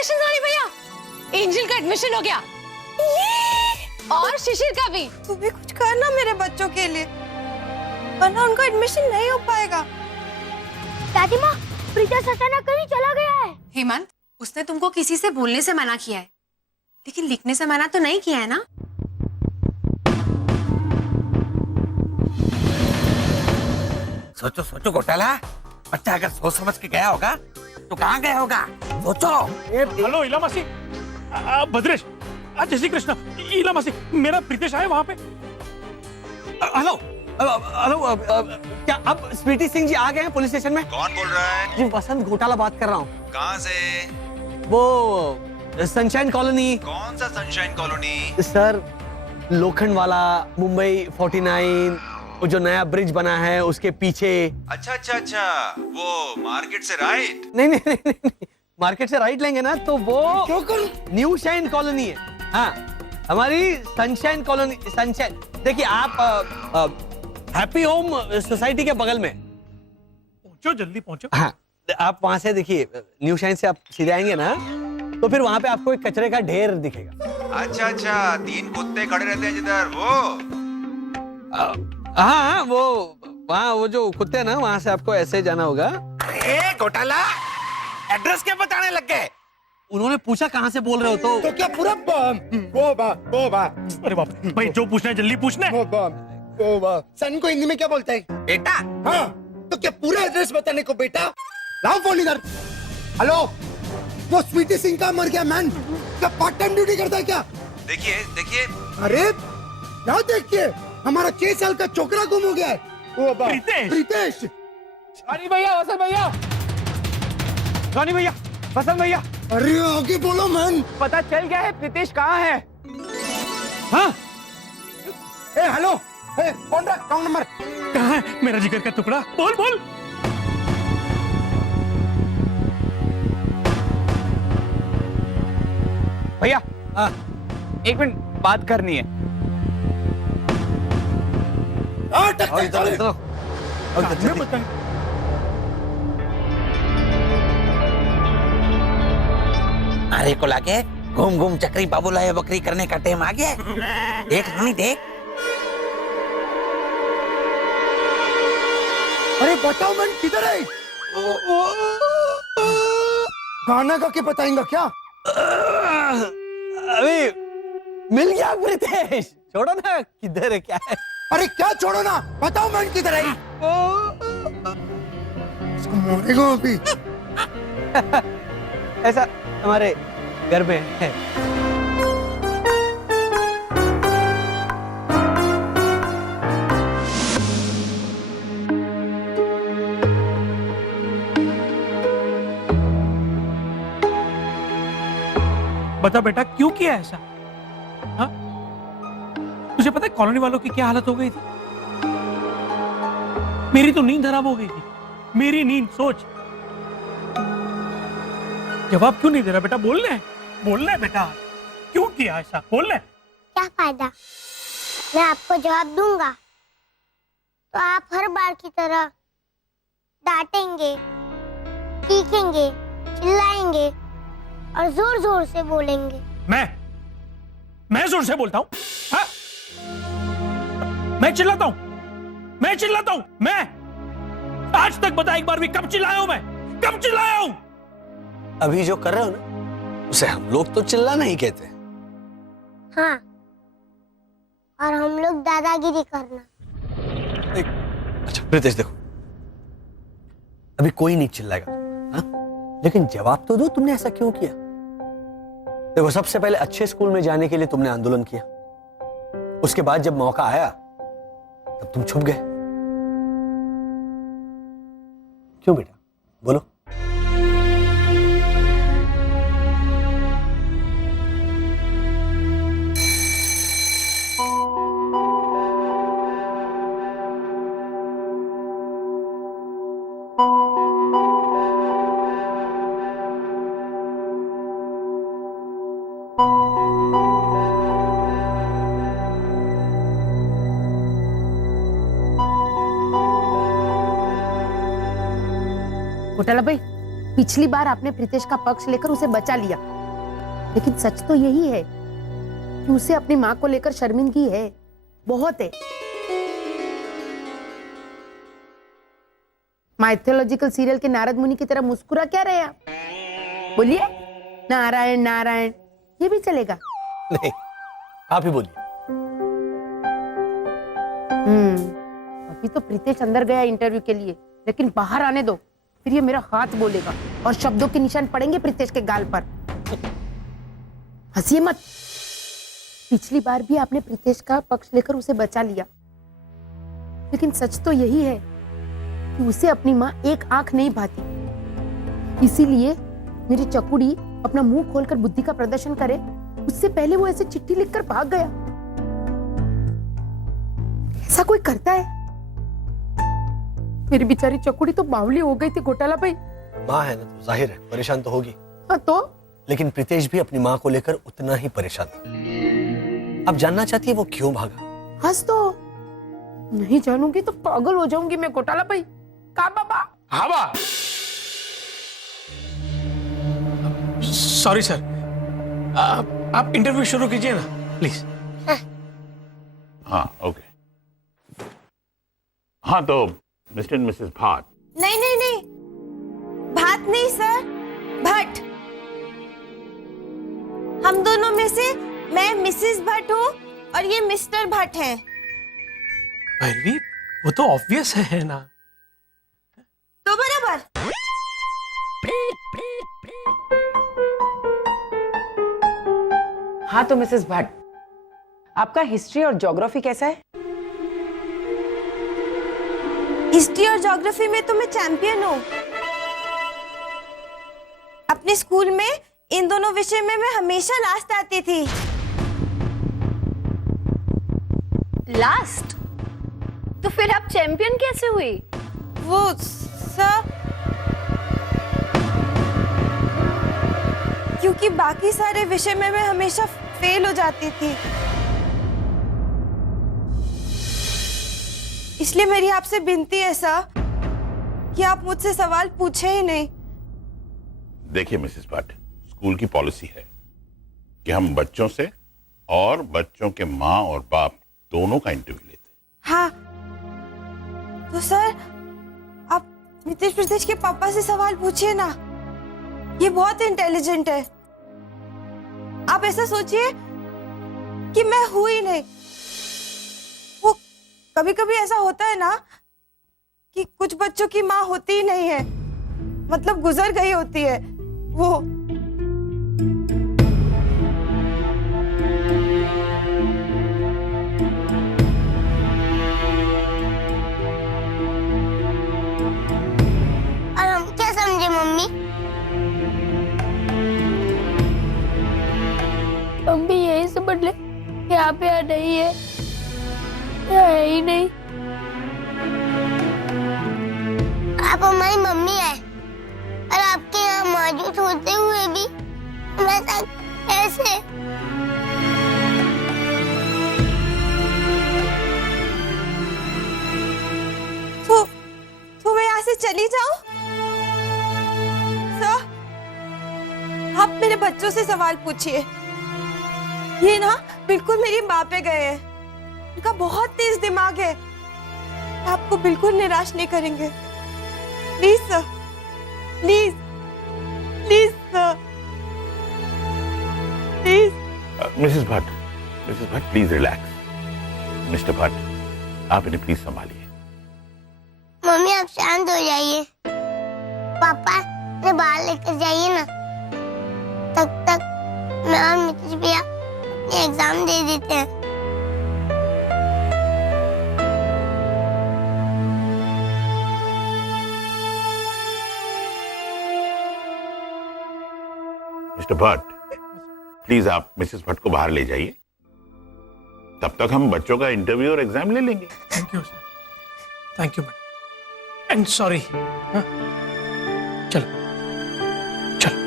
Congratulation रानी भैया, angel का admission हो गया और शिशिर का भी। तू भी कुछ करना मेरे बच्चों के लिए, वरना उनका एडमिशन नहीं हो पाएगा। दादी माँ, प्रीतेश अचानक कहीं चला गया है। हेमंत, उसने तुमको किसी से बोलने से मना किया है, लेकिन लिखने से मना तो नहीं किया है ना? सोचो सोचो घोटाला, बच्चा अगर सोच समझ के गया होगा तो कहाँ गया होगा, सोचो। हेलो इला मासी, भद्रेश, जय श्री कृष्ण। इला मासी, मेरा प्रीतेश आए वहाँ पे। हेलो हेलो, क्या अब स्वीटी सिंह जी आ गए हैं पुलिस स्टेशन में? कौन बोल रहा है? जी वसंत घोटाला बात कर रहा हूँ। कहाँ से? वो सनशाइन कॉलोनी। कौन सा सनशाइन कॉलोनी? सर, लोखंड वाला, मुंबई 49, वो जो नया ब्रिज बना है उसके पीछे। अच्छा अच्छा अच्छा, वो मार्केट से राइट? नहीं नहीं नहीं, नहीं। मार्केट से राइट लेंगे ना तो वो न्यू शाइन कॉलोनी है। हाँ, हमारी सनशाइन कॉलोनी। सनशाइन, देखिए आप हैप्पी होम सोसाइटी के बगल में। पहुंचो, जल्दी पहुंचो। हाँ, आप वहां से देखिए, न्यू शाइन से आप सीधे आएंगे ना तो फिर वहां पे आपको एक कचरे का ढेर दिखेगा। अच्छा अच्छा, 3 कुत्ते खड़े रहते हैं जिधर, वो? हाँ, वो वहाँ वो जो कुत्ते हैं ना, वहां से आपको ऐसे जाना होगा। ए घोटाला, एड्रेस क्या बताने लग गए? उन्होंने पूछा कहाँ से बोल रहे हो तो क्या पूरा बोबा अरे बाप रे, भाई जो पूछना है जल्दी पूछना है। सन को हिंदी में क्या बोलते हैं? बेटा। हाँ, तो क्या पूरा एड्रेस बताने को बेटा? लाओ फोन इधर। हेलो, वो स्वीटी सिंह का मर गया मैन, क्या पार्ट टाइम ड्यूटी करता है क्या? देखिए देखिए। अरे क्या देखिए, हमारा 6 साल का छोकरा गुम हो गया है। ओ बा, प्रीतेश। रानी भैया, वसंत भैया, रानी भैया, वसंत भैया, अरे आगे बोलो मैन। पता चल गया है प्रीतेश कहाँ है। हाँ, ए हेलो, ए कौन रहा? काउंट नंबर कहाँ है मेरा जिगर का टुकड़ा? बोल बोल। भैया, एक मिनट बात करनी है। अरे को लाके घूम घूम चक्री बाबू लाए बकरी करने का टाइम आ गया। देख रानी देख। अरे बताओ मैन, किधर है? गाना गा के बताएंगा क्या? अभी मिल गया प्रीतेश, छोड़ो ना, किधर है क्या है। अरे क्या छोड़ो ना, बताओ मैन किधर है? इसको मारेगा अभी। ऐसा हमारे घर में है। बता बेटा, क्यों किया ऐसा? हाँ, तुझे पता है कॉलोनी वालों की क्या हालत हो गई थी? मेरी तो नींद हराम हो गई थी, मेरी नींद। सोच, जवाब क्यों नहीं दे रहा बेटा? बोलना है बेटा, क्यों किया ऐसा? बोलना है। क्या फायदा, मैं आपको जवाब दूंगा तो आप हर बार की तरह डांटेंगे, चीखेंगे, चिल्लाएंगे और जोर जोर से बोलेंगे। मैं जोर से बोलता हूँ? हाँ? मैं चिल्लाता हूँ? मैं आज तक बता एक बार भी कब चिल्लाया हूं? मैं कब चिल्लाया हूं? अभी जो कर रहे हो ना, उसे हम लोग तो चिल्लाना ही कहते हैं। हाँ, और हम लोग दादागिरी करना। अच्छा प्रीतेश, देखो अभी कोई नहीं चिल्लाएगा, हाँ? लेकिन जवाब तो दो, तुमने ऐसा क्यों किया? देखो, सबसे पहले अच्छे स्कूल में जाने के लिए तुमने आंदोलन किया, उसके बाद जब मौका आया तब तुम छुप गए। क्यों बेटा, बोलो। घोटाला भाई, पिछली बार आपने प्रीतेश का पक्ष लेकर उसे बचा लिया, लेकिन सच तो यही है कि उसे अपनी माँ को लेकर शर्मिंदगी है, बहुत है। माइथोलॉजिकल सीरियल के नारद मुनि की तरह मुस्कुरा क्या रहे आप? बोलिए नारायण नारायण, ये भी चलेगा? नहीं, आप ही बोलिए। अभी तो प्रीतेश अंदर गया इंटरव्यू के लिए, लेकिन बाहर आने दो, फिर ये मेरा हाथ बोलेगा और शब्दों के निशान पड़ेंगे प्रीतेश के गाल पर। हंसिए मत। पिछली बार भी आपने प्रीतेश का पक्ष लेकर उसे बचा लिया, लेकिन सच तो यही है कि उसे अपनी माँ एक आंख नहीं भाती। इसीलिए मेरी चकुड़ी अपना मुंह खोलकर बुद्धि का प्रदर्शन करे, उससे पहले वो ऐसे चिट्ठी लिखकर भाग गया। ऐसा कोई करता है? मेरी बेचारी चकुड़ी तो बावली हो गई थी घोटाला भाई। माँ है ना, तो जाहिर है परेशान तो होगी। हाँ तो? लेकिन प्रीतेश भी अपनी माँ को लेकर उतना ही परेशान था। अब जानना चाहती है वो क्यों भागा? हंस तो नहीं जानूंगी तो पागल हो जाऊंगी मैं घोटाला भाई। का बाबा? हाँ बा। सॉरी सर, आप इंटरव्यू शुरू कीजिए ना प्लीज। हाँ ओके। हाँ तो मिस्टर एंड मिसेस भाट। नहीं नहीं नहीं, भात नहीं सर, भट्ट। हम दोनों में से मैं मिसेस भट्ट हूँ और ये मिस्टर भट्ट हैं। भैरवी, वो तो ऑब्वियस है ना। तो बराबर। हाँ तो मिसेस भट्ट, आपका हिस्ट्री और ज्योग्राफी कैसा है? हिस्ट्री और ज्योग्राफी में तो मैं चैंपियन हूँ। अपने स्कूल में इन दोनों विषय में मैं हमेशा लास्ट आती थी। लास्ट? तो फिर आप चैंपियन कैसे हुई? वो सर, क्योंकि बाकी सारे विषय में मैं हमेशा फेल हो जाती थी, इसलिए मेरी आपसे विनती है सर कि आप मुझसे सवाल पूछे ही नहीं। देखिए मिसेस भट्ट, स्कूल की पॉलिसी है कि हम बच्चों से और बच्चों के माँ और बाप दोनों का इंटरव्यू लेते हैं। हाँ तो सर, आप नितेश प्रीतेश के पापा से सवाल पूछिए ना, ये बहुत इंटेलिजेंट है। आप ऐसा सोचिए कि मैं हूं ही नहीं। वो कभी कभी ऐसा होता है ना कि कुछ बच्चों की माँ होती ही नहीं है, मतलब गुजर गई होती है वो। और हम क्या समझे मम्मी? हम भी यही समझ ले कि आप यहाँ नहीं है, है ही नहीं। आप हमारी मम्मी है और आपके यहाँ मौजूद होते हुए भी हम ऐसा कैसे? तो मैं यहाँ से चली जाऊं? सर, आप मेरे बच्चों से सवाल पूछिए। ये ना बिल्कुल मेरी माँ पे गए हैं, उनका बहुत तेज दिमाग है, आपको बिल्कुल निराश नहीं करेंगे। Please sir, please please sir, please. Mrs Bhatt please relax. Mister Bhatt, आप इन्हें प्लीज संभालिए। मम्मी आप शांत हो जाइए। पापा इन्हें बाहर लेकर जाइए ना, तब तक मैं और मितेश भैया अपने एग्जाम दे देते हैं। मिस्टर भट्ट, प्लीज आप मिसेस भट्ट को बाहर ले जाइए, तब तक हम बच्चों का इंटरव्यू और एग्जाम ले लेंगे। Thank you sir, thank you madam, and sorry. चलो चलो।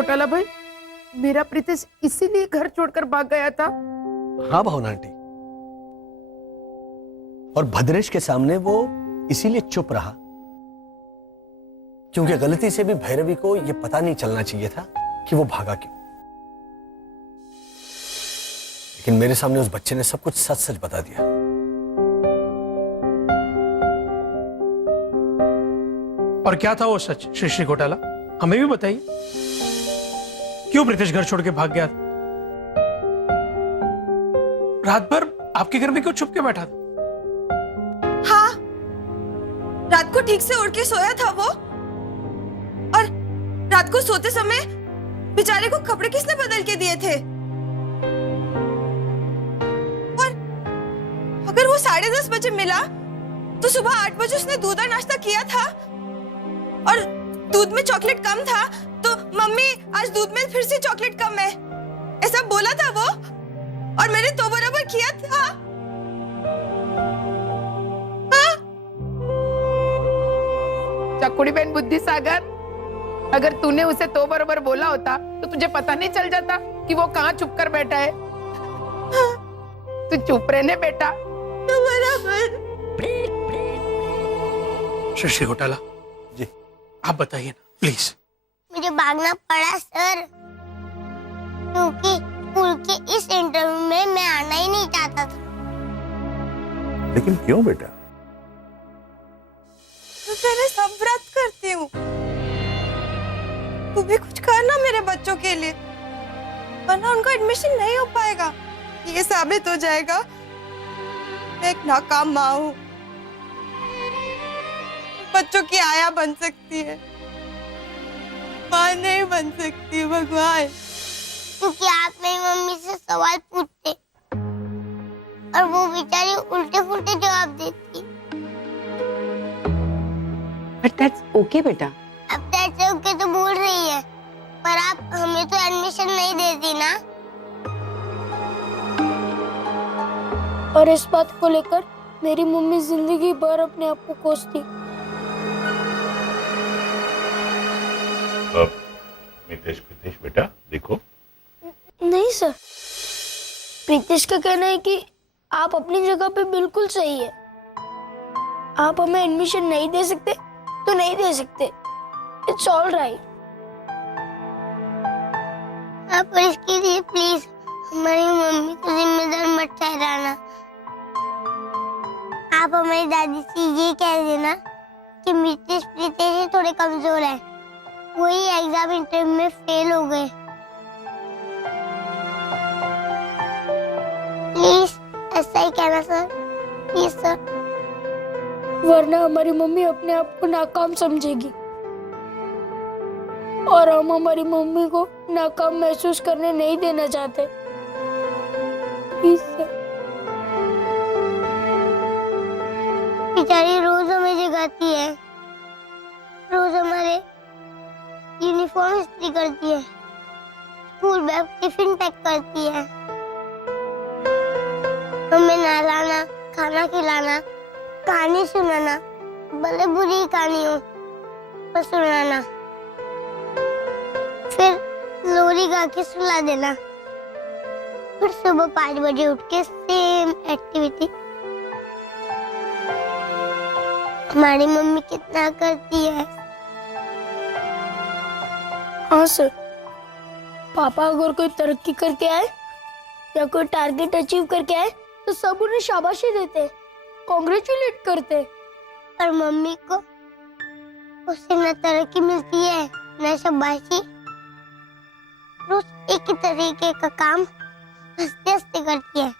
घोटाला भाई, मेरा प्रीतेश इसीलिए घर छोड़कर भाग गया था। हाँ भावना आंटी, और भद्रेश के सामने वो इसीलिए चुप रहा क्योंकि गलती से भी भैरवी को यह पता नहीं चलना चाहिए था कि वो भागा क्यों। लेकिन मेरे सामने उस बच्चे ने सब कुछ सच सच बता दिया। और क्या था वो सच श्री श्री घोटाला, हमें भी बताइए। क्यों प्रीतेश घर छोड़ के भाग गया था? रात भर आपके घर में क्यों छुप के बैठा था? हाँ, रात को ठीक से उड़ के सोया था वो, और रात को सोते समय बेचारे को कपड़े किसने बदल के दिए थे? और अगर वो 10:30 बजे मिला तो सुबह 8 बजे उसने दूध और नाश्ता किया था, और दूध में चॉकलेट कम था तो मम्मी आज दूध में फिर से चॉकलेट कम है, ऐसा बोला था वो, और मैंने तो बराबर किया था। हाँ? चकुड़ी बहन बुद्धि सागर, अगर तूने उसे तो बरोबर बोला होता तो तुझे पता नहीं चल जाता कि वो कहाँ छुप कर बैठा है। तू चुप रहने बेटा। तो बराबर। श्री श्री घोटाला जी, आप बताइए ना प्लीज। मुझे भागना पड़ा सर, क्योंकि स्कूल के इस इंटरव्यू में मैं आना ही नहीं चाहता था। लेकिन क्यों बेटा? तो मैंने सब व्रत करती हूँ, तू भी कुछ करना मेरे बच्चों के लिए, वरना उनका एडमिशन नहीं हो पाएगा। ये साबित हो जाएगा मैं एक नाकाम माँ हूँ। बच्चों की आया बन सकती है, माँ नहीं बन सकती भगवान। क्योंकि आप मेरी मम्मी से सवाल पूछते और वो बेचारी उल्टे पुल्टे जवाब देती। बट दैट्स ओके बेटा। अब दैट्स ओके तो बोल रही है, पर आप हमें तो एडमिशन नहीं देती ना। और इस बात को लेकर मेरी मम्मी जिंदगी भर अपने आप को कोसती। मितेश बेटा देखो। नहीं सर, प्रीतेश का कहना है कि आप अपनी जगह पे बिल्कुल सही है। आप हमें एडमिशन नहीं दे सकते तो नहीं दे सकते, इट्स ऑल राइट। आप इसके लिए प्लीज हमारी मम्मी को जिम्मेदार मत ठहराना। आप हमारी दादी से ये कह देना कि मितेश प्रीतेश थोड़े कमजोर है, वही एग्जाम इंटरव्यू में फेल हो गए। प्लीज ऐसा ही कहना सर, प्लीज सर। वरना हमारी मम्मी अपने आप को नाकाम समझेगी और हम हमारी मम्मी को नाकाम महसूस करने नहीं देना चाहते। Please sir. बेचारी रोज हमें जगाती है, रोज हमारे यूनिफॉर्म इस्त्री करती है, स्कूल बैग टिफिन पैक करती है, हमें नहलाना, खाना खिलाना, कहानी सुनाना, भले बुरी कहानी हो पर सुनाना, फिर लोरी गा के सुला देना, फिर सुबह 5 बजे उठ के सेम एक्टिविटी। हमारी मम्मी कितना करती है। हाँ सर, पापा अगर कोई तरक्की करके आए या कोई टारगेट अचीव करके आए तो सब उन्हें शाबाशी देते, कॉन्ग्रेचुलेट करते। और मम्मी को उससे न तरक्की मिलती है न शाबाशी, रोज एक ही तरीके का काम हंसते हंसते करती है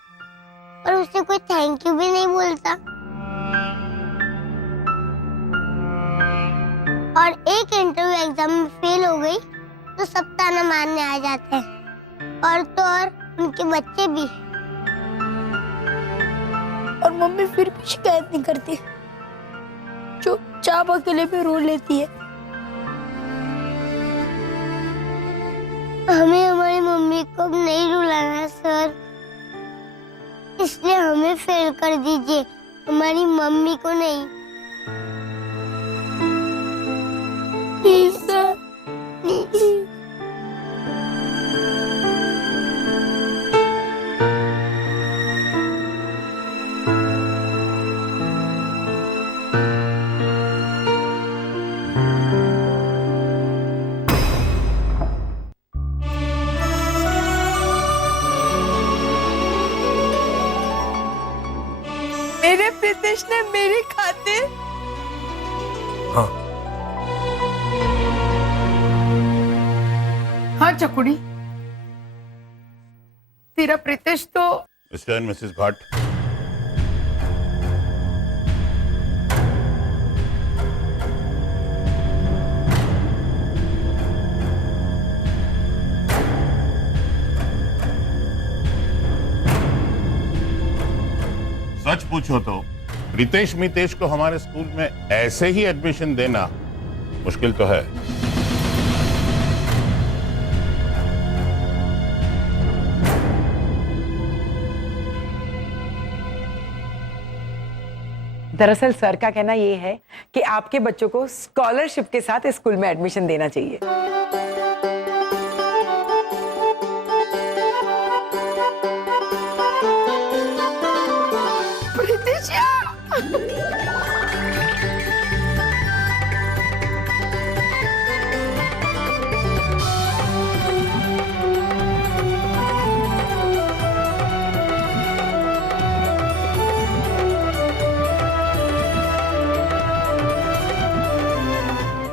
और उसे कोई थैंक यू भी नहीं बोलता। और एक इंटरव्यू एग्जाम में फेल हो गई तो सब ताना मारने आ जाते हैं, और तो और उनके बच्चे भी। और मम्मी फिर भी शिकायत नहीं करती, चुपचाप अकेले में रो लेती है। हमें हमारी मम्मी को अब नहीं रुलाना सर, इसलिए हमें फेल कर दीजिए, हमारी मम्मी को नहीं। Please sir, please. प्रितेश ने मेरी खातिर। हाँ हाँ चकुड़ी, तेरा प्रीतेश तो मिस्टर एंड मिसेस भट्ट, सच पूछो तो प्रीतेश मितेश को हमारे स्कूल में ऐसे ही एडमिशन देना मुश्किल तो है। दरअसल सर का कहना ये है कि आपके बच्चों को स्कॉलरशिप के साथ स्कूल में एडमिशन देना चाहिए।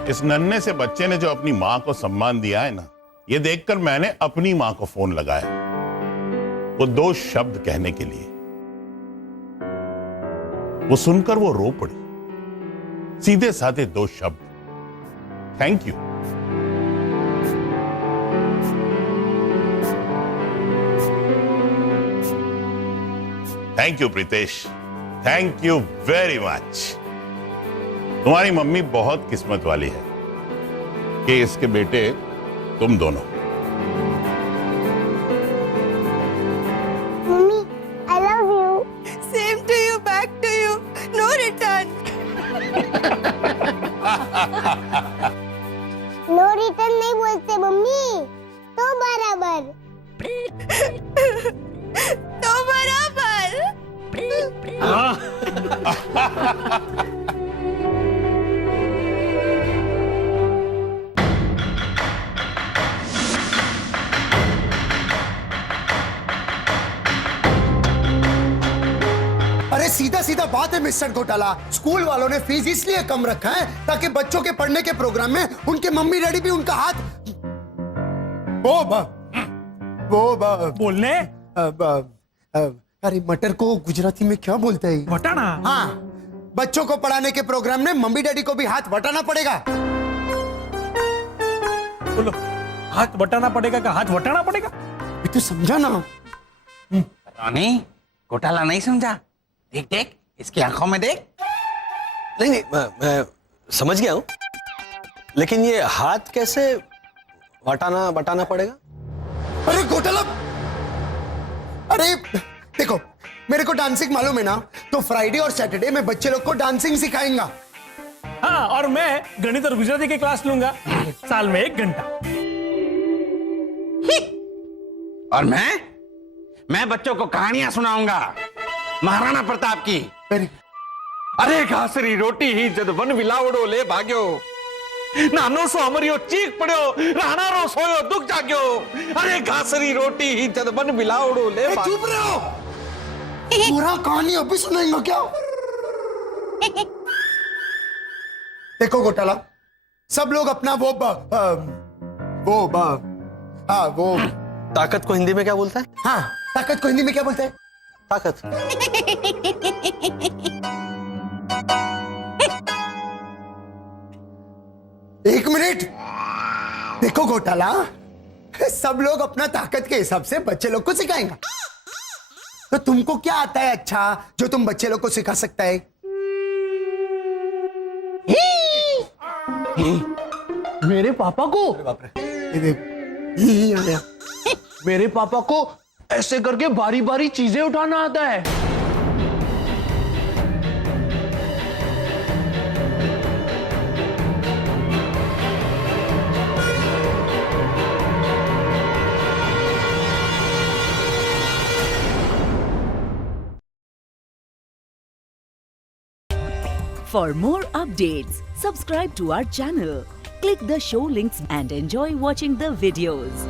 इस नन्हे से बच्चे ने जो अपनी मां को सम्मान दिया है ना, ये देखकर मैंने अपनी मां को फोन लगाया, वो 2 शब्द कहने के लिए। वो सुनकर वो रो पड़ी, सीधे साधे 2 शब्द, thank you. Thank you Pritesh, thank you very much. तुम्हारी मम्मी बहुत किस्मत वाली है कि इसके बेटे तुम दोनों। Mummy I love you. Same to you, back to you, no return. No return नहीं बोलते मम्मी, तो बराबर। तो बराबर। अरे सीधा सीधा बात है मिस्टर घोटाला, स्कूल वालों ने फीस इसलिए कम रखा है ताकि बच्चों के पढ़ने के प्रोग्राम में उनके मम्मी डैडी भी उनका हाथ बोलने अरे मटर को गुजराती में क्या बोलते हैं? वटाना। हाँ, बच्चों को पढ़ाने के प्रोग्राम में मम्मी डैडी को भी हाथ बटाना पड़ेगा। बोलो, हाथ बटाना पड़ेगा का हाथ वटाना पड़ेगा? तू समझा ना? रानी, घोटाला नहीं समझा? देख देख, इसकी आंखों में देख। नहीं नहीं, मैं समझ गया हूं, लेकिन ये हाथ कैसे वटाना बटाना पड़ेगा? अरे घोटाला, अरे देखो, मेरे को डांसिंग मालूम है ना, तो फ्राइडे और सैटरडे में बच्चे लोग को डांसिंग सिखाएंगा। हाँ, और मैं गणित और गुजराती की क्लास लूंगा साल में 1 घंटा। और मैं बच्चों को कहानियां सुनाऊंगा महाराणा प्रताप की। अरे घासरी रोटी ही जद वन विलावड़ो ले भाग्यो, नानो सो अमरियो चीख पड़ो, राणा रो सोयो दुख जाग्यो। अरे घासरी रोटी ही जद वन विलावड़ो ले भाग्यो। चुप रहो, पूरा कहानी अभी सुनाएंगा क्या? देखो घोटाला, सब लोग अपना वो ताकत को हिंदी में क्या बोलता है? हाँ, ताकत को हिंदी में क्या बोलते हैं? ताकत। एक मिनट, देखो घोटाला, सब लोग अपना ताकत के हिसाब से बच्चे लोग को सिखाएंगे। तो तुमको क्या आता है अच्छा जो तुम बच्चे लोग को सिखा सकता है? मेरे पापा को, आया। मेरे पापा को ऐसे करके बारी बारी चीजें उठाना आता है। For more updates, subscribe to our channel, click the show links and enjoy watching the videos.